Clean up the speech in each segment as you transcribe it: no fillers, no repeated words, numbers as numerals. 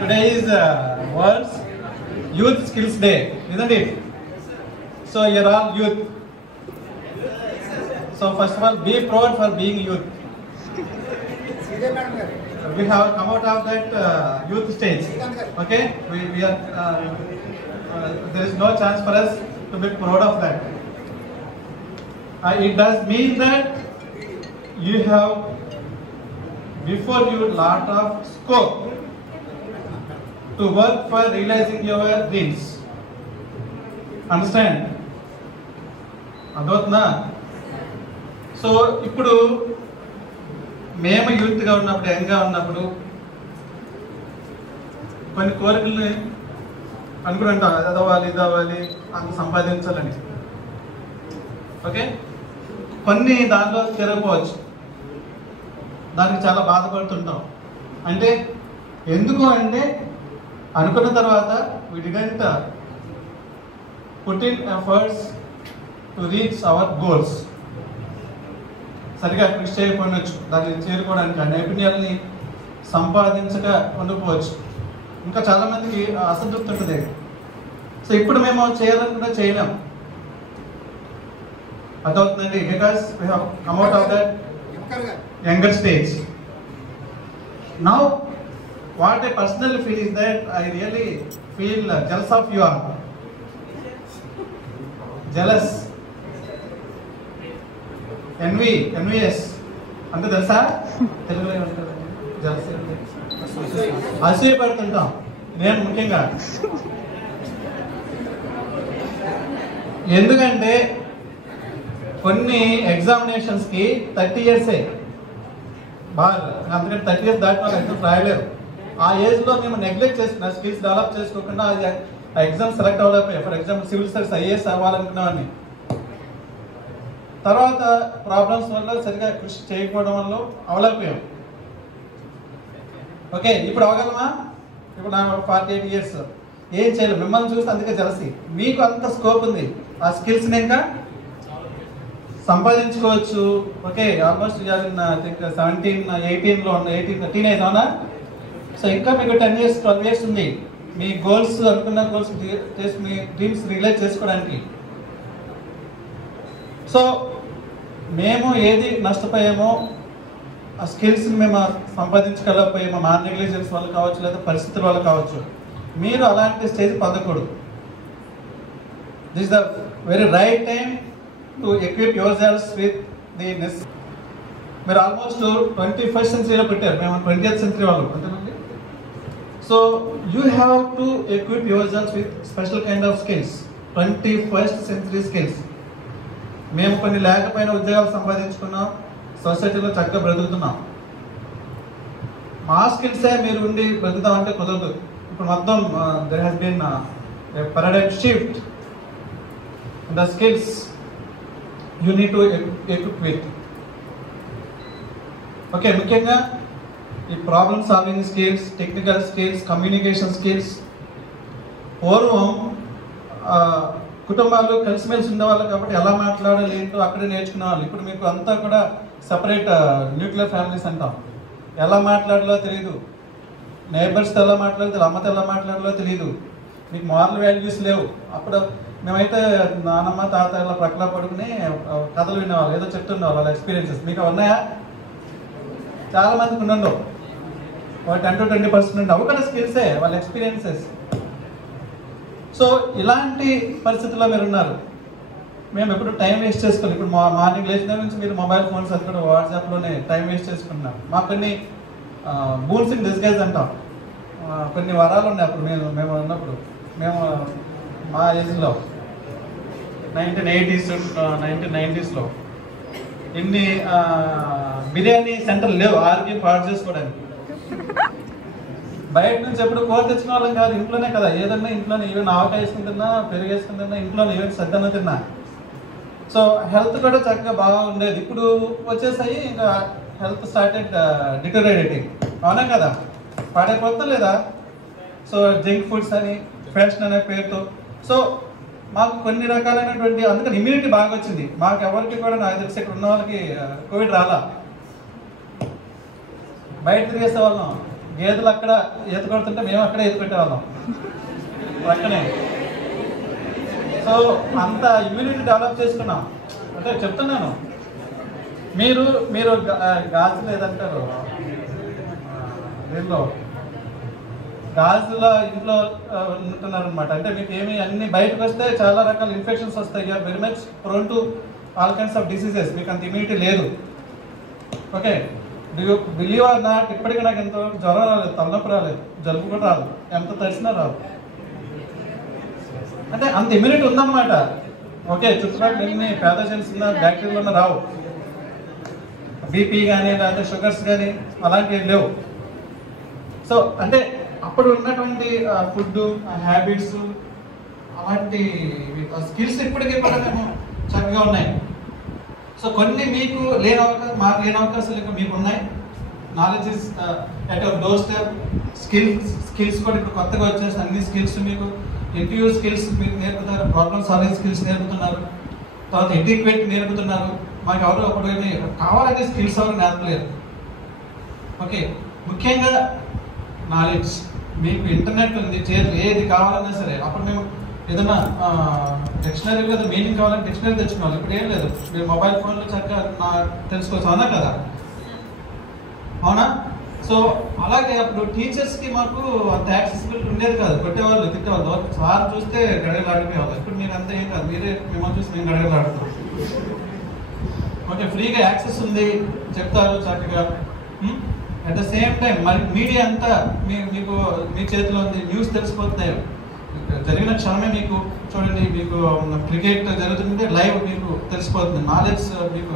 Today is World's Youth Skills Day, isn't it? So you're all youth. So first of all, be proud for being youth. We have come out of that youth stage. Okay, we are. There is no chance for us to be proud of that. It does mean that you have before you lot of scope to work for realizing your dreams. Understand? Adotna. So ఇప్పుడు మేము youth గా ఉన్నప్పుడు young గా ఉన్నప్పుడు కొన్ని కోరికల్ని అనుకుంటాం, అది అవ్వాలి ఇది అవ్వాలి అంత సంపాదించాలని. ఓకే, కొన్ని దాంట్లో తిరగపోవచ్చు, దానికి చాలా బాధపడుతుంటాం. అంటే ఎందుకు అంటే అనుకున్న తర్వాత we didn't put in efforts to reach our goals. సరిగా కృషి చేయకపోవచ్చు, దాన్ని చేరుకోవడానికి ఆ నైపుణ్యాలని సంపాదించక ఉండకపోవచ్చు. ఇంకా చాలా మందికి అసంతృప్తి ఉంటుంది. సో ఇప్పుడు మేము చేయాలనుకున్నా చేయలేం. అర్థమవుతుందండి? Because we have come out of that younger stage. Now what I personally feel is that I really feel jealous of you all. Jealous, envious అంటే తెలుసా? తెలుగులో ఏమంటారు? జలసీ, అసూయ పడుతుంటాం. నేను ముఖ్యంగా ఎందుకంటే కొన్ని ఎగ్జామినేషన్స్కి 30 years బాగా, అందుకని 30 years దాటిన వాళ్ళు ఎగ్జామ్స్ రాయలేరు. ఆ ఏజ్లో మేము నెగ్లెక్ట్ చేసుకున్నాం, స్కిల్స్ డెవలప్ చేసుకోకుండా అది ఆ ఎగ్జామ్ సెలెక్ట్ అవ్వలేకపోయాం. For example civil service IAS అవ్వాలనుకున్నామని, తర్వాత ప్రాబ్లమ్స్ వల్ల సరిగా కృషి చేయకపోవడం వల్ల అవ్వలేకపోయాం. ఓకే, ఇప్పుడు అవ్వగలమా? ఇప్పుడు నాకు 48 years, ఏం చేయలేము. మిమ్మల్ని చూస్తే అందుకే జలసి. మీకు అంత స్కోప్ ఉంది, ఆ స్కిల్స్ని ఇంకా సంపాదించుకోవచ్చు. ఓకే, ఆల్మోస్ట్ 17, 18లో ఉన్న 18 టీనేజ్ అవునా? సో ఇంకా మీకు 10 years 12 years ఉంది మీ గోల్స్, అనుకున్న గోల్స్ మీ డ్రీమ్స్ రియలైజ్ చేసుకోవడానికి. సో మేము ఏది నష్టపోయామో ఆ స్కిల్స్ని మేము సంపాదించగలకపోయామో, మా నెగ్లిజెన్స్ వల్ల కావచ్చు లేదా పరిస్థితుల వల్ల కావచ్చు. మీరు అలాంటి స్టేజ్ పొందకూడదు. This is the very right time to equip yourselves with the necessary. మీరు ఆల్మోస్ట్ 21st centuryలో పెట్టారు, మేము 20th century వాళ్ళు అంతేనండి. So you have to equip yourselves with special kind of skills, 21st century skills. మేము కొన్ని లేకపోయినా ఉద్యోగాలు సంపాదించుకున్నాం, సొసైటీలో చక్కగా బ్రతుకుతున్నాం. మా స్కిల్సే మీరు ఉండి బ్రతుకుతామంటే కుదరదు. ఇప్పుడు మొత్తం there has been a paradigm shift in the skills you need to equip with. Okay, ముఖ్యంగా ఈ problem solving skills, technical skills, communication skills. పూర్వం కుటుంబాలు కలిసిమెలిసి ఉండేవాళ్ళు కాబట్టి ఎలా మాట్లాడాలి ఏంటో అక్కడే నేర్చుకునేవాళ్ళు. ఇప్పుడు మీకు అంతా కూడా సపరేట్ న్యూక్లియర్ ఫ్యామిలీస్ అంటాం. ఎలా మాట్లాడాలో తెలియదు, నైబర్స్తో ఎలా మాట్లాడాలో, అమ్మతో ఎలా మాట్లాడాలో తెలియదు, మీకు మారల్ వాల్యూస్ లేవు. అప్పుడు మేమైతే నానమ్మ తాత ఇలా ప్రక్కల పడుకుని కథలు వినేవాళ్ళు, ఏదో చెప్తుండేవాళ్ళు వాళ్ళ ఎక్స్పీరియన్సెస్. మీకు ఉన్నాయా? చాలా మందికి ఉండవు. 10 to 20% అవి కూడా స్కిల్సే, వాళ్ళ ఎక్స్పీరియన్సెస్. సో ఇలాంటి పరిస్థితుల్లో మీరు ఉన్నారు. మేము ఎప్పుడు టైం వేస్ట్ చేసుకోవాలి. ఇప్పుడు మార్నింగ్ లేచిన నుంచి మీరు మొబైల్ ఫోన్స్ అది కూడా వాట్సాప్లోనే టైం వేస్ట్ చేసుకుంటున్నారు. మాకు కొన్ని బూన్స్ ఇన్ డిస్గైజ్ అంటాం, కొన్ని వరాలు ఉన్నాయి. అప్పుడు మేము ఉన్నప్పుడు, మేము మా ఏజ్లో 1980s 1990sలో ఇన్ని బిర్యానీ సెంటర్లు లేవు ఆర్కి పాడు చేసుకోవడానికి. బయట నుంచి ఎప్పుడు కూర తెచ్చిన వాళ్ళం కాదు, ఇంట్లోనే కదా ఏదన్నా ఇంట్లోనే. ఈవెన్ ఆవకాయ వేసుకుని తిన్నా, పెరుగు వేసుకుని తిన్నా ఇంట్లోనే, ఈవెన్ సద్దన్న తిన్నా. సో హెల్త్ కూడా చక్కగా బాగా ఉండేది. ఇప్పుడు వచ్చేసాయి ఇంకా హెల్త్ స్టార్టెడ్ డిటోరేటింగ్, అవునా కదా? పాడైపోతుందా లేదా? సో జంక్ ఫుడ్స్ అని, ఫ్యాషన్ అనే పేరుతో. సో మాకు కొన్ని రకాలైనటువంటి, అందుకని ఇమ్యూనిటీ బాగా వచ్చింది. మాకు ఎవరికి కూడా నాకు తెలిసి ఇక్కడ ఉన్న వాళ్ళకి కోవిడ్ రాలా. బయట తిరిగేసే వాళ్ళం, గేదెలు అక్కడ ఈత కొడుతుంటే మేము అక్కడే ఈత కొట్టేవాళ్ళం పక్కనే. సో అంత ఇమ్యూనిటీ డెవలప్ చేసుకున్నాం. అంటే చెప్తున్నాను, మీరు మీరు గాజు లేదంటారు, దీనిలో గాజుల ఇంట్లో ఉంటున్నారు అనమాట. అంటే మీకు ఏమి అన్ని బయటకు వస్తే చాలా రకాల ఇన్ఫెక్షన్స్ వస్తాయి. You are very much prone to all kinds of diseases. మీకు అంత ఇమ్యూనిటీ లేదు. Okay, do you believe or not, ఇప్పటికీ నాకు ఎంత జ్వరం రాలేదు, తలనొప్పి రాలేదు, జలుబు కూడా రాదు, ఎంత తడిచినా రాదు. అంటే అంత ఇమ్యూనిటీ ఉందన్నమాట. ఓకే, చుట్టుపక్కల ఎన్ని ప్యాథోజన్స్ ఉన్న బ్యాక్టీరియాలు ఉన్న రావు. బీపీ కానీ లేకపోతే షుగర్స్ కానీ అలాంటివి లేవు. సో అంటే అప్పుడు ఉన్నటువంటి ఫుడ్ హ్యాబిట్స్ అలాంటి స్కిల్స్ ఇప్పటికీ కూడా మేము చక్కగా ఉన్నాయి. సో కొన్ని మీకు లేని అవకాశం, మాకు లేని అవకాశాలు ఇంకా మీకు ఉన్నాయి. Knowledge is at your door step. Skills కూడా ఇప్పుడు కొత్తగా వచ్చేసి అన్ని స్కిల్స్ మీకు ఇంటర్వ్యూ స్కిల్స్ మీకు నేర్పుతున్నారు, ప్రాబ్లమ్ సాల్వింగ్ స్కిల్స్ నేర్పుతున్నారు, తర్వాత ఎటిక్వేట్ నేర్పుతున్నారు. మాకు ఎవరు ఒకటి కావాలనే స్కిల్స్ ఎవరు నేర్పలేరు. ఓకే, ముఖ్యంగా నాలెడ్జ్. మీకు ఇంటర్నెట్ ఉంది, చేతులు ఏది కావాలన్నా సరే. అప్పుడు మేము ఏదైనా డిక్షనరీ లేదా మీనింగ్ కావాలంటే డిక్షనరీ తెచ్చుకోవాలి. ఇప్పుడు ఏం లేదు, మీరు మొబైల్ ఫోన్లో చక్కగా తెలుసుకోవచ్చు. అవునా కదా, అవునా? సో అలాగే అప్పుడు టీచర్స్కి మాకు అంత యాక్సెసిబిలిటీ ఉండేది కాదు. కొట్టేవాళ్ళు, తిట్టేవాళ్ళు. సార్ చూస్తే గడగలు ఆడిపోయేవాళ్ళు. ఇప్పుడు మీరు అంతా ఏం కాదు, మీరే మిమ్మల్ని చూసి మేము గడగలు ఆడుతాం. ఓకే, ఫ్రీగా యాక్సెస్ ఉంది, చెప్తారు చక్కగా. అట్ ద సేమ్ టైం మరి మీడియా అంతా మీకు మీ చేతిలో ఉంది. న్యూస్ తెలిసిపోతున్నాయి జరిగిన క్షణమే. మీకు చూడండి, మీకు క్రికెట్ జరుగుతుంటే లైవ్ మీకు తెలిసిపోతుంది. నాలెడ్జ్ మీకు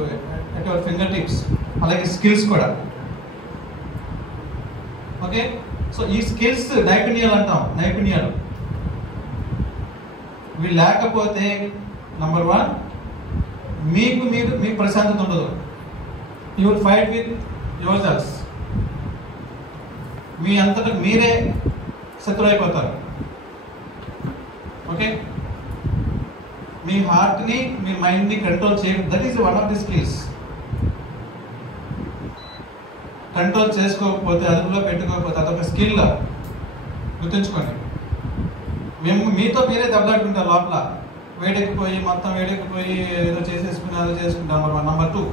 అట్ యువర్ ఫింగర్ టిప్స్. అలాగే స్కిల్స్ కూడా. ఓకే, సో ఈ స్కిల్స్ నైపుణ్యాలు అంటాం. నైపుణ్యాలు ఇవి లేకపోతే నంబర్ 1 మీకు ప్రశాంతత ఉండదు. You will fight with your self. మీ అంతటా మీరే శత్రు అయిపోతారు. ఓకే, మీ హార్ట్ని మీ మైండ్ని కంట్రోల్ చేయడం, that is one of the skills. Control చేసుకోకపోతే, అదుపులో పెట్టుకోకపోతే అదొక స్కిల్. గుర్తుంచుకోండి. మీతో మీరే దెబ్బలాడుకుంటారు లోపల. వేడెక్కిపోయి మొత్తం వేడెక్కిపోయి ఏదో చేసేసుకుని అదో చేసుకుంటారు. నంబర్ 2,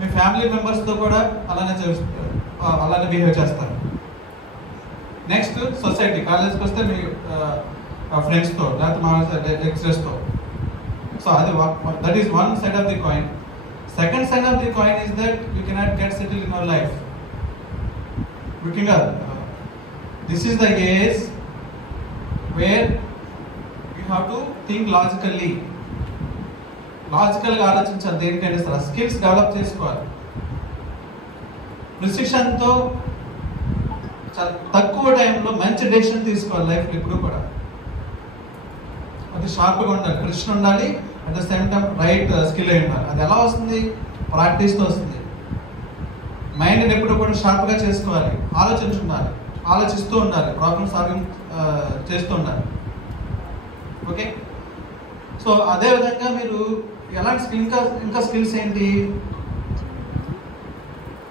మీ ఫ్యామిలీ మెంబర్స్తో కూడా అలానే బిహేవ్ చేస్తారు. Next society. కాలేజ్కి వస్తే మీ ఫ్రెండ్స్తో లేకపోతే మా లెక్చరర్స్తో. సో అది that is one side of the coin. Second side of the coin is that you cannot get settle in your life. ముఖ్యంగా this is the age where you have to think logically. లాజికల్గా ఆలోచించాలి దేనికైనా సరే. Skills develop చేసుకోవాలి. ప్రిసిషన్తో తక్కువ టైంలో మంచి decision తీసుకోవాలి లైఫ్లో ఎప్పుడు కూడా. అది షార్ప్గా ఉండాలి, ప్రిసిషన్ ఉండాలి, at the same time right skill అయి ఉండాలి. అది ఎలా వస్తుంది? ప్రాక్టీస్తో వస్తుంది. మైండ్ని ఎప్పుడు కూడా షార్ప్గా చేసుకోవాలి. ఆలోచిస్తూ ఉండాలి, ప్రాబ్లమ్ సాల్వింగ్ చేస్తూ ఉండాలి. ఓకే, సో అదేవిధంగా మీరు ఎలాంటి ఇంకా స్కిల్స్ ఏంటి?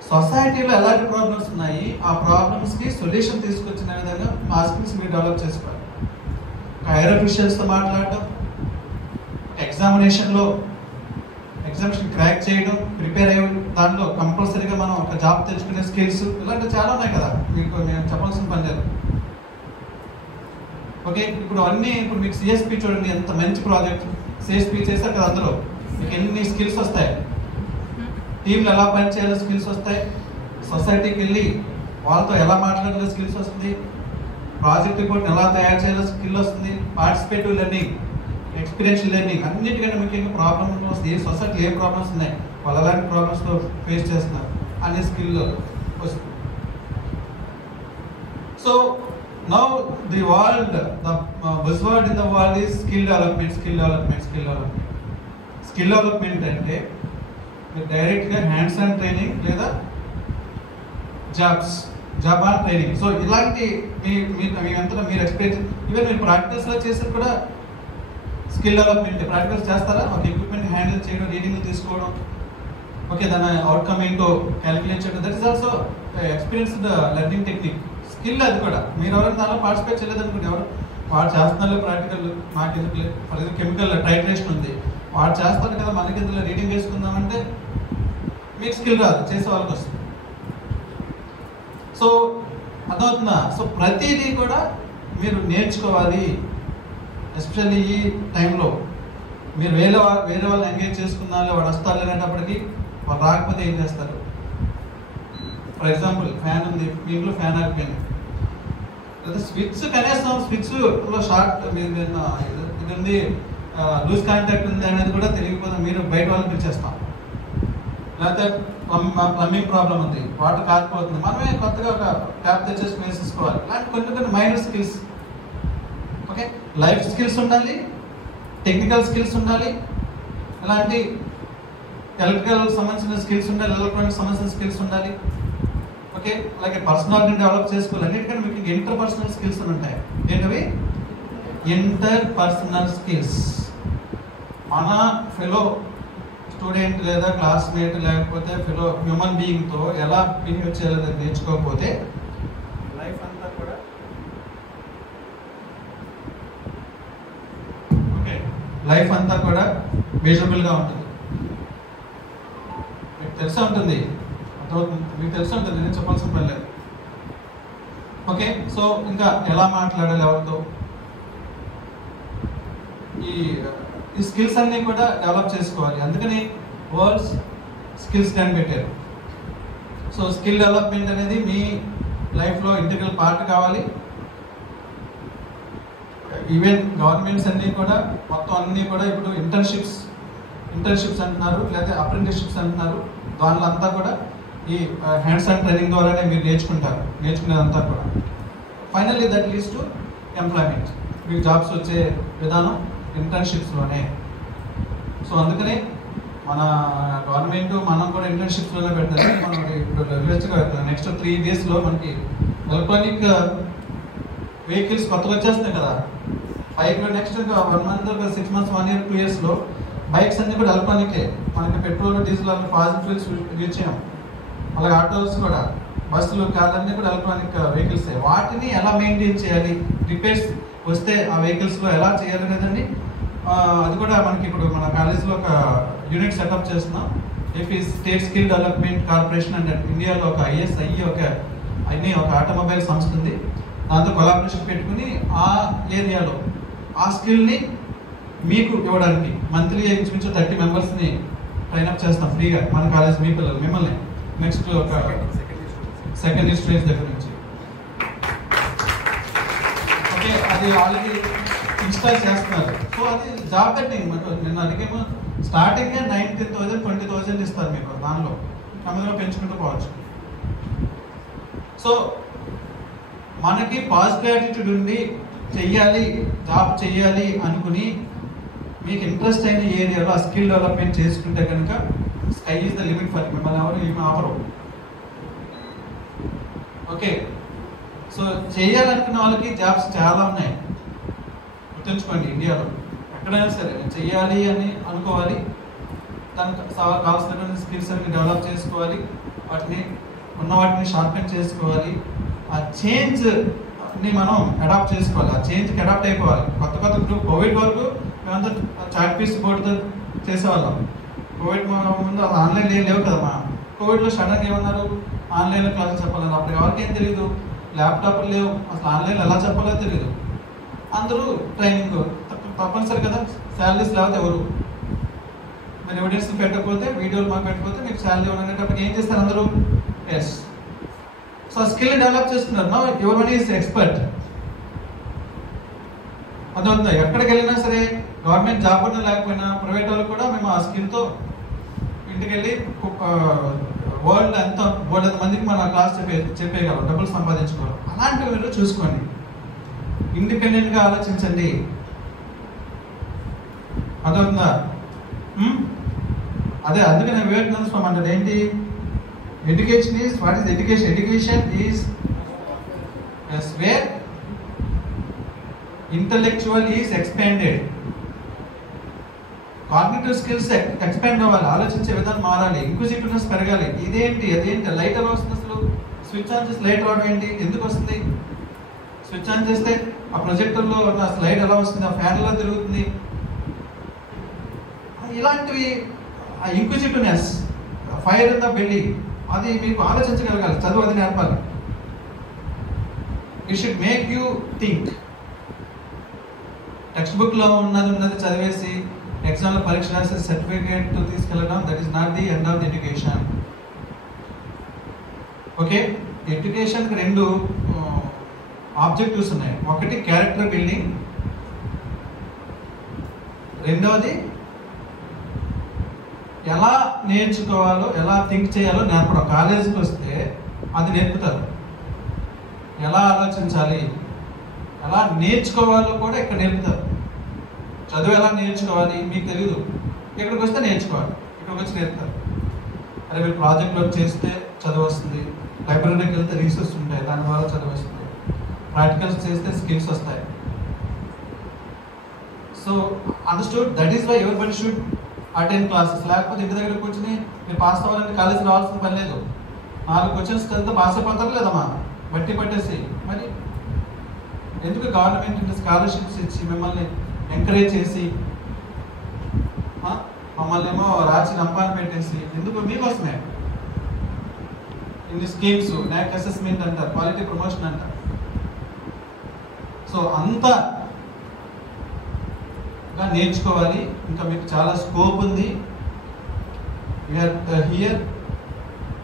సొసైటీలో ఎలాంటి ప్రాబ్లమ్స్ ఉన్నాయి, ఆ ప్రాబ్లమ్స్కి సొల్యూషన్ తీసుకొచ్చిన విధంగా ఆ స్కిల్స్ మీరు డెవలప్ చేసుకోవాలి. హైయర్ అఫీషియల్స్తో మాట్లాడటం, ఎగ్జామినేషన్ క్రాక్ చేయడం, ప్రిపేర్ అయ్యే దాంట్లో కంపల్సరీగా మనం ఒక జాబ్ తెచ్చుకునే స్కిల్స్, ఇలాంటివి చాలా ఉన్నాయి కదా. మీకు నేను చెప్పాల్సిన పని లేదు. ఓకే, ఇప్పుడు మీకు సిఎస్పి చూడండి, ఎంత మంచి ప్రాజెక్ట్. సిఎస్పి చేశారు కదా, అందులో మీకు ఎన్ని స్కిల్స్ వస్తాయి. టీంలు ఎలా పనిచేయాలో స్కిల్స్ వస్తాయి. సొసైటీకి వెళ్ళి వాళ్ళతో ఎలా మాట్లాడాలో స్కిల్స్ వస్తుంది. ప్రాజెక్ట్ రిపోర్ట్ ఎలా తయారు చేయాలో స్కిల్ వస్తుంది. పార్టిసిపేటివ్ లెర్నింగ్, ఎక్స్పీరియన్షియల్ లెర్నింగ్, అన్నిటికంటే ముఖ్యంగా ప్రాబ్లమ్స్ వస్తుంది. ఏ సొసైటీ ఏ ప్రాబ్లమ్స్ ఉన్నాయి, వాళ్ళు ఎలాంటి ప్రాబ్లమ్స్తో ఫేస్ చేస్తున్నారు అనే స్కిల్ వస్తుంది. So now the world, the buzzword in the world is skill development. Skill development అంటే డైరెక్ట్గా హ్యాండ్స్ ఆన్ ట్రైనింగ్ లేదా జాబ్ ఆన్ ట్రైనింగ్. సో ఇలాంటి మీ అంతా మీరు ఎక్స్పీరియన్స్, ఈవెన్ మీరు ప్రాక్టీస్లో చేసేది కూడా స్కిల్ డెవలప్మెంట్. ప్రాక్టీస్ చేస్తారా? ఒక ఎక్విప్మెంట్ హ్యాండిల్ చేయడం, రీడింగ్ తీసుకోవడం, ఓకే, దాని అవుట్కమ్ ఏంటో క్యాలిక్యులేట్ చేయడం, that is also experienced learning technique. Skill అది కూడా. మీరు ఎవరైనా దానిలో పార్టిసిపేట్ చేయలేదు అనుకోండి, ఎవరు వాడు చేస్తున్నారు ప్రాక్టికల్, మాకు ఎందుకు ఫర్ ఎగ్జాంపుల్ కెమికల్ టైట్రేషన్ ఉంది, వాడు చేస్తారు కదా మనకి ఇందులో రీడింగ్ వేసుకుందామంటే మీకు స్కిల్ రాదు, చేసే వాళ్ళకి వస్తుంది. సో అర్థమవుతుందా? సో ప్రతిదీ కూడా మీరు నేర్చుకోవాలి. ఎస్పెషల్లీ ఈ టైంలో మీరు వేరే వాళ్ళని ఎంగేజ్ చేసుకున్నారో వాడు వస్తారు అనేటప్పటికీ వాళ్ళు రాకపోతే ఏం చేస్తారు? ఫర్ ఎగ్జాంపుల్ ఫ్యాన్ ఉంది, మీ ఇంట్లో ఫ్యాన్ ఆగిపోయింది, లేదా స్విచ్ కనీసం స్విచ్లో షార్ట్ ఇది ఉంది, లూజ్ కాంటాక్ట్ ఉంది అనేది కూడా తెలియకపోతే మీరు బయట వాళ్ళని పిలిచేస్తాం. లేకపోతే ప్లంబింగ్ ప్రాబ్లం ఉంది, వాటర్ కాకపోతుంది, మనమే కొత్తగా ఒక ట్యాప్ తెచ్చేసి వేసేసుకోవాలి. ఇలాంటి కొన్ని minor skills. Okay, life skills ఉండాలి, టెక్నికల్ స్కిల్స్ ఉండాలి, ఇలాంటి ఎలక్ట్రికల్ సంబంధించిన స్కిల్స్ ఉండాలి, ఎలక్ట్రానిక్ సంబంధించిన స్కిల్స్ ఉండాలి. ఓకే, అలాగే పర్సనాలిటీ డెవలప్ చేసుకోవాలి. అన్నిటికంటే మీకు ఇంటర్ పర్సనల్ స్కిల్స్ అని ఉంటాయి. ఏంటవి? Inter personal skills. మన ఫెలో స్టూడెంట్ లేదా క్లాస్మేట్ లేకపోతే ఫెలో హ్యూమన్ బీయింగ్తో ఎలా బిహేవ్ చేయాలని నేర్చుకోకపోతే లైఫ్ అంతా కూడా లైఫ్ అంతా కూడా మిజరబుల్గా ఉంటుంది. మీకు తెలిసే ఉంటుంది, మీకు తెలిసే ఉంటుంది, నేను చెప్పాల్సిన పని లేదు. ఓకే, సో ఇంకా ఎలా మాట్లాడాలి ఎవరితో, ఈ స్కిల్స్ అన్నీ కూడా డెవలప్ చేసుకోవాలి. అందుకని వర్డ్స్ స్కిల్స్ అని పెట్టారు. సో స్కిల్ డెవలప్మెంట్ అనేది మీ లైఫ్లో ఇంటిగ్రల్ పార్ట్ కావాలి. ఈవెన్ గవర్నమెంట్స్ అన్నీ కూడా మొత్తం అన్నీ కూడా ఇప్పుడు ఇంటర్న్షిప్స్ అంటున్నారు, లేదా అప్రెంటిస్షిప్స్ అంటున్నారు. దానిలో అంతా కూడా ఈ హ్యాండ్స్ ఆన్ ట్రైనింగ్ ద్వారానే మీరు నేర్చుకునేదంతా కూడా finally that leads to employment. మీకు జాబ్స్ వచ్చే విధానం ఇంటర్న్షిప్స్లోనే. సో అందుకనే మన గవర్నమెంట్ మనం కూడా ఇంటర్న్షిప్స్లోనే పెడతారు. మనం ఇప్పుడు రివర్స్గా నెక్స్ట్ 3 daysలో మనకి ఎలక్ట్రానిక్ వెహికల్స్ కొత్తగా వచ్చేస్తున్నాయి కదా. బైక్లో నెక్స్ట్ 1 month 6 months 1 year 2 yearsలో బైక్స్ అన్నీ కూడా ఎలక్ట్రానికే. మనకి పెట్రోల్ డీజిల్ అన్ని ఫాసిల్ ఫ్యూల్స్ యూజ్ చేయం. అలాగే ఆటోస్ కూడా, బస్సులు కార్లు అన్నీ కూడా ఎలక్ట్రానిక్ వెహికల్సే. వాటిని ఎలా మెయింటైన్ చేయాలి, రిపేర్స్ వస్తే ఆ వెహికల్స్లో ఎలా చేయాలి కదండి. అది కూడా మనకి ఇప్పుడు మన కాలేజ్లో ఒక యూనిట్ సెటప్ చేస్తున్నాం. AP state skill development corporation అంటే ఇండియాలో ఒక ISI ఒక ఆటోమొబైల్ సంస్థ ఉంది. దాంతో కొలాబరేషన్ పెట్టుకుని ఆ ఏరియాలో ఆ స్కిల్ని మీకు ఇవ్వడానికి మంత్లీ ఇంచుమించు 30 మెంబర్స్ని ట్రైన్అప్ చేస్తాం ఫ్రీగా. మన కాలేజ్ మీ పిల్లలు మిమ్మల్ని నెక్స్ట్ ఒక సెకండ్ స్టేజ్ దగ్గర నుంచి. ఓకే, అది ఆల్రెడీ ఇన్స్టాల్ చేస్తున్నారు. సో అది జాబ్ కట్టింగ్. నిన్న అడిగేమో స్టార్టింగే 19,000 20,000 ఇస్తారు మీకు. దానిలో కమ్మగా పెంచుకుంటూ పోవచ్చు. సో మనకి పాజిటివ్ యాటిట్యూడ్ ఉండి జాబ్ చెయ్యాలి అనుకుని మీకు ఇంట్రెస్ట్ అయిన ఏరియాలో ఆ స్కిల్ డెవలప్మెంట్ చేసుకుంటే కనుక sky is the limit for మిమ్మల్ని ఎవరు ఏమి ఆపరు. ఓకే, సో చేయాలనుకున్న వాళ్ళకి జాబ్స్ చాలా ఉన్నాయి, గుర్తుంచుకోండి. ఇండియాలో ఎక్కడైనా సరే చెయ్యాలి అని అనుకోవాలి, దానికి కావాల్సినటువంటి స్కిల్స్ అన్ని డెవలప్ చేసుకోవాలి, వాటిని షార్పెన్ చేసుకోవాలి. ఆ చేంజ్ని మనం అడాప్ట్ చేసుకోవాలి, ఆ చేంజ్కి అడాప్ట్ అయిపోవాలి. కొత్త గ్రూప్ కోవిడ్ వరకు మేమంతా చాట్ పీస్ బోర్డుతో చేసేవాళ్ళం. కోవిడ్ ముందు అసలు ఆన్లైన్ లేవు కదమ్మా. కోవిడ్లో సడన్గా ఏమన్నారు, ఆన్లైన్లో క్లాసులు చెప్పాలని. అప్పుడు ఎవరికి ఏం తెలియదు, ల్యాప్టాప్లు లేవు, అసలు ఆన్లైన్లో ఎలా చెప్పాలో తెలియదు. అందరూ ట్రైనింగ్ తప్పనిసరి కదా, శాలరీస్ లేకపోతే ఎవరు మీరు ఎవిడెన్స్ పెట్టకపోతే, వీడియోలు మాకు పెట్టకపోతే మీకు శాలరీ ఉండేటప్పుడు ఏం చేస్తారు అందరూ? ఎస్. సో ఆ స్కిల్ డెవలప్ చేస్తున్నారు. Now your one is expert. అదంతా ఎక్కడికి వెళ్ళినా సరే, గవర్నమెంట్ జాబ్ ఉన్నా లేకపోయినా ప్రైవేట్ వాళ్ళు కూడా మేము ఆ స్కిల్తో ఇంటికి వెళ్ళి వరల్డ్ ఎంత 100 మందికి మన క్లాస్ చెప్పేయగలం, డబ్బులు సంపాదించుకోవాలి. అలాంటివి మీరు చూసుకోండి, ఇండిపెండెంట్గా ఆలోచించండి. అదవుతుందా? అదే అందుకనే వివేకానంద స్వామి అంటారు ఏంటి, education is what is education? Education is where intellectual is expanded. Cognitive skills expand అవ్వాలి, ఆలోచించే విధానం మారాలి, ఇంక్విజిటివ్నెస్ పెరగాలి. ఇదేంటి అదేంటి లైట్ ఎలా వస్తుంది? అసలు స్విచ్ ఆన్ చేసి లైట్ రావడం ఏంటి? ఎందుకు వస్తుంది? స్విచ్ ఆన్ చేస్తే ఆ ప్రొజెక్టర్లో ఉన్న స్లైడ్ ఎలా వస్తుంది, ఆ ఫ్యాన్ ఎలా తిరుగుతుంది, ఇలాంటివి ఆ inquisitiveness, fire in the belly, అది మీకు ఆలోచించగలగాలి. చదువు అది నేర్పాలి. It should make you think. Text బుక్లో ఉన్నది చదివేసి ఎగ్జామ్లో పరీక్ష రాసి సర్టిఫికేట్ తీసుకెళ్ళడం, that is not the end of the education. Okay, ఎడ్యుకేషన్కి 2 ఆబ్జెక్టివ్స్ ఉన్నాయి. ఒకటి క్యారెక్టర్ బిల్డింగ్, రెండవది ఎలా నేర్చుకోవాలో, ఎలా థింక్ చేయాలో నేర్పడం. కాలేజీకి వస్తే అది నేర్పుతారు. ఎలా ఆలోచించాలి, ఎలా నేర్చుకోవాలో కూడా ఇక్కడ నేర్పుతారు. చదువు ఎలా నేర్చుకోవాలి మీకు తెలియదు, ఇక్కడికి వస్తే నేర్చుకోవాలి, ఇక్కడికి వచ్చి నేర్పుతారు. అరే మీరు ప్రాజెక్ట్ వర్క్ చేస్తే చదువు వస్తుంది, లైబ్రరీకి వెళ్తే రీసెర్చ్ ఉంటాయి, దాని ద్వారా చదువు వస్తుంది, ప్రాక్టికల్స్ చేస్తే స్కిల్స్ వస్తాయి. So understood, that is why everybody should attend classes. లేకపోతే ఇంటి దగ్గర కూర్చొని మీరు పాస్ అవ్వాలంటే కాలేజీ రావాల్సిన పని లేదు. 4 క్వశ్చన్స్ చదివితే పాస్ అయిపోతారు లేదమ్మా, బట్టి పట్టేసి. మరి ఎందుకు గవర్నమెంట్ స్కాలర్షిప్స్ ఇచ్చి మిమ్మల్ని ఎంకరేజ్ చేసి మమ్మల్ని ఏమో రాసి నంపాన్ని పెట్టేసి, ఎందుకు మీకోసమే ఇన్ని స్కీమ్స్, నాక్ అసెస్మెంట్ అంటారు, క్వాలిటీ ప్రమోషన్ అంటారు. సో అంతా నేర్చుకోవాలి. ఇంకా మీకు చాలా స్కోప్ ఉంది. We're here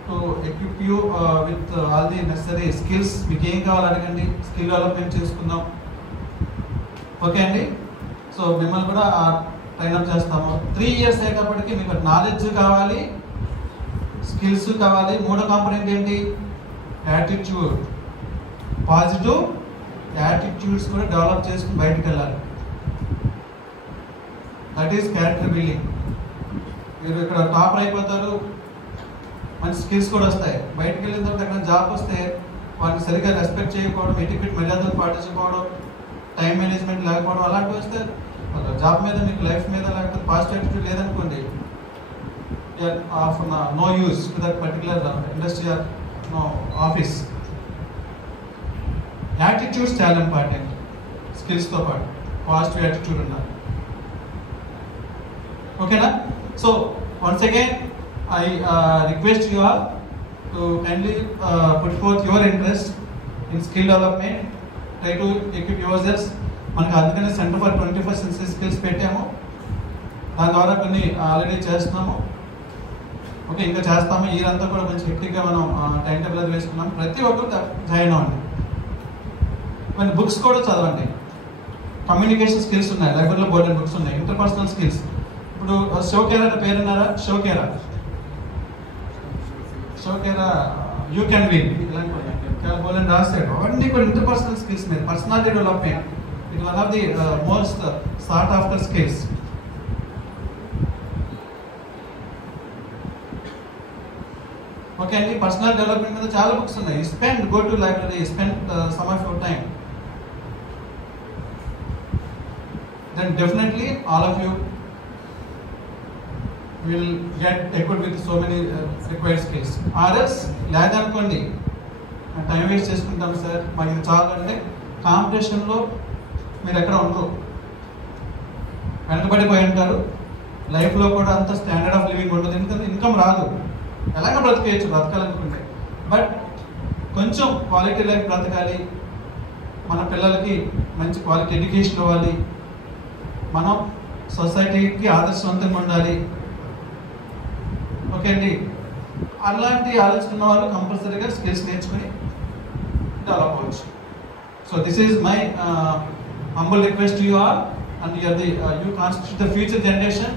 to equip you with all the necessary skills. మీకు ఏం కావాలి అడగండి, స్కిల్ డెవలప్మెంట్ చేసుకుందాం. ఓకే అండి. సో మిమ్మల్ని కూడా ట్రైన్అప్ చేస్తాము. 3 years అయ్యేటప్పటికి మీకు నాలెడ్జ్ కావాలి, స్కిల్స్ కావాలి. 3వ కాంపోనెంట్ ఏంటి? యాటిట్యూడ్. పాజిటివ్ యాటిట్యూడ్స్ కూడా డెవలప్ చేసుకుని బయటకు వెళ్ళాలి. That is character building. మీరు ఇక్కడ టాపర్ అయిపోతారు, మంచి స్కిల్స్ కూడా వస్తాయి. బయటకు వెళ్ళిన తర్వాత ఎక్కడ జాబ్ వస్తే వాటిని సరిగ్గా రెస్పెక్ట్ చేయకపోవడం, ఎటిక్వేట్ మర్యాదలు పాటించకపోవడం, టైం మేనేజ్మెంట్ లేకపోవడం, అలాంటివి వస్తే జాబ్ మీద మీకు లైఫ్ మీద లేకపోతే పాజిటివ్ యాటిట్యూడ్ లేదనుకోండి, of no use to that particular industry or no office. Attitudes చాలా ఇంపార్టెంట్. స్కిల్స్తో పాటు పాజిటివ్ యాటిట్యూడ్ ఉండాలి. ఓకేనా? So once again I request you all to kindly put forth your interest in skill development. Try to equip yourselves. మనకు అందుకనే centre for 21st century skills పెట్టాము. దాని ద్వారా కొన్ని ఆల్రెడీ చేస్తున్నాము. ఓకే, ఇంకా చేస్తాము. ఈ అంతా కూడా కొంచెం హెక్టిక్గా మనం టైం టేబుల్ అది వేసుకున్నాం. ప్రతి ఒక్కరు జాయిన్ అవ్వండి. కొన్ని బుక్స్ కూడా చదవండి. కమ్యూనికేషన్ స్కిల్స్ ఉన్నాయి, లైబ్రరీలో బోర్డెన్ బుక్స్ ఉన్నాయి. Interpersonal skills. ఇప్పుడు షోకేరా అంటే పేరున్నారా? షోకేరా యూ క్యాన్ విన్ ఇలాంటి రాశాడు. అవన్నీ కూడా ఇంటర్పర్సనల్ స్కిల్స్ మీద, personality development. It one of the most sought after skills. Okay అండి. పర్సనల్ డెవలప్మెంట్ మీద చాలా బుక్స్ ఉన్నాయి. Go to library, spend some of your time. Then definitely all of you will get equipped with so many required skills. RS లేదనుకోండి, time waste చేసుకుంటాం sir, మాకు ఇది చాలు అంటే కాంపిటీషన్లో మీరు ఎక్కడ ఉండరు, వెనకబడిపోయి ఉంటారు. లైఫ్లో కూడా అంత స్టాండర్డ్ ఆఫ్ లివింగ్ ఉండదు. ఎందుకంటే ఇన్కమ్ రాదు, ఎలాగ బ్రతకాలనుకుంటే. బట్ కొంచెం క్వాలిటీ లైఫ్ బ్రతకాలి, మన పిల్లలకి మంచి క్వాలిటీ ఎడ్యుకేషన్ ఇవ్వాలి, మనం సొసైటీకి ఆదర్శవంతంగా ఉండాలి. ఓకే అండి. అలాంటి ఆలోచన ఉన్న వాళ్ళు కంపల్సరీగా స్కిల్స్ నేర్చుకుని డెవలప్ అవ్వచ్చు. So this is my humble request to you all. And you constitute the future generation.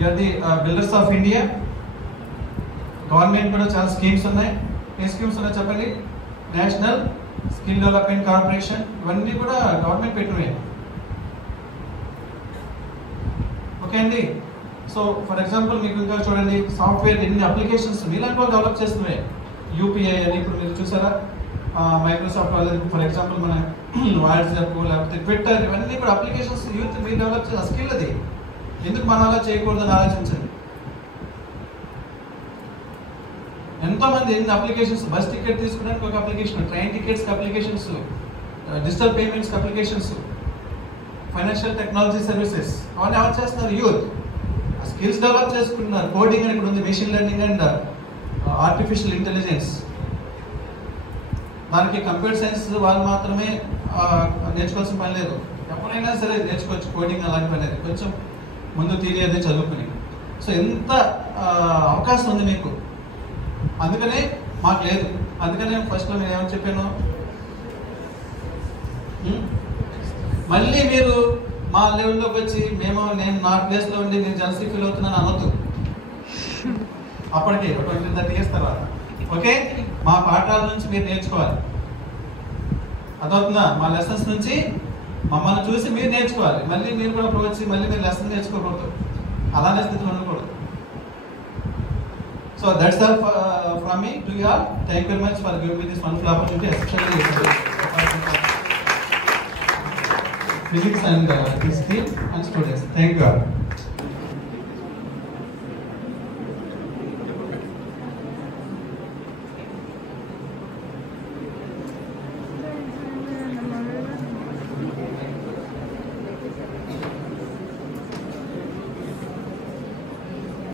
You are the builders of India. Government కూడా చాలా స్కీమ్స్ ఉన్నాయి. ఏ స్కీమ్స్ ఉన్నాయి చెప్పండి? నేషనల్ స్కిల్ డెవలప్మెంట్ కార్పొరేషన్, ఇవన్నీ కూడా గవర్నమెంట్ పెట్టినవే. ఓకే అండి. So for example మీకు ఇంకా చూడండి, సాఫ్ట్వేర్ ఎన్ని అప్లికేషన్స్ ఇలాంటి వాళ్ళు డెవలప్ చేస్తున్నాయి. యూపీఐ అని ఇప్పుడు మీరు చూసారా, మైక్రోసాఫ్ట్ వాళ్ళు ఫర్ ఎగ్జాంపుల్ మన వాట్సాప్ లేకపోతే ట్విట్టర్, ఇవన్నీ కూడా అప్లికేషన్స్ యూత్ మీరు డెవలప్ చేసే స్కిల్ అది. ఎందుకు మనం అలా చేయకూడదని ఆలోచించండి. ఎంతోమంది ఎన్ని అప్లికేషన్స్, బస్ టికెట్ తీసుకోవడానికి ఒక అప్లికేషన్, ట్రైన్ టికెట్స్కి applications, digital payments applications, financial technology services, అవన్నీ ఎవరు చేస్తున్నారు? యూత్. స్కిల్స్ డెవలప్ చేసుకుంటున్నారు. కోడింగ్ అని ఇక్కడ ఉంది, machine learning and artificial intelligence. దానికి కంప్యూటర్ సైన్స్ వాళ్ళు మాత్రమే నేర్చుకోవాల్సిన పని లేదు, ఎవరైనా సరే నేర్చుకోవచ్చు కోడింగ్ అలాంటి పని లేదు, కొంచెం ముందు థియరీ అదే చదువుకుని. సో ఎంత అవకాశం ఉంది మీకు, అందుకనే మాకు లేదు. అందుకనే ఫస్ట్లో నేను ఏమని చెప్పాను, మళ్ళీ మీరు మా లెవెల్లోకి వచ్చి నేను నా ప్లేస్లో ఉండి నేను జలసీ ఫీల్ అవుతున్నాను అనొద్దు. అప్పటికి 20-30 years తర్వాత ఓకే, మా పాఠాల నుంచి మీరు నేర్చుకోవాలి. అదవుతుందా? మా లెసన్స్ నుంచి మమ్మల్ని చూసి మీరు నేర్చుకోవాలి. మళ్ళీ మీరు కూడా ఇప్పుడు వచ్చి మళ్ళీ మీరు లెసన్ నేర్చుకోకూడదు, అలానే స్థితిలో ఉండకూడదు. So that's all from me to you all. Thank you very much for giving me this wonderful opportunity, especially physics and history and students. Thank you all.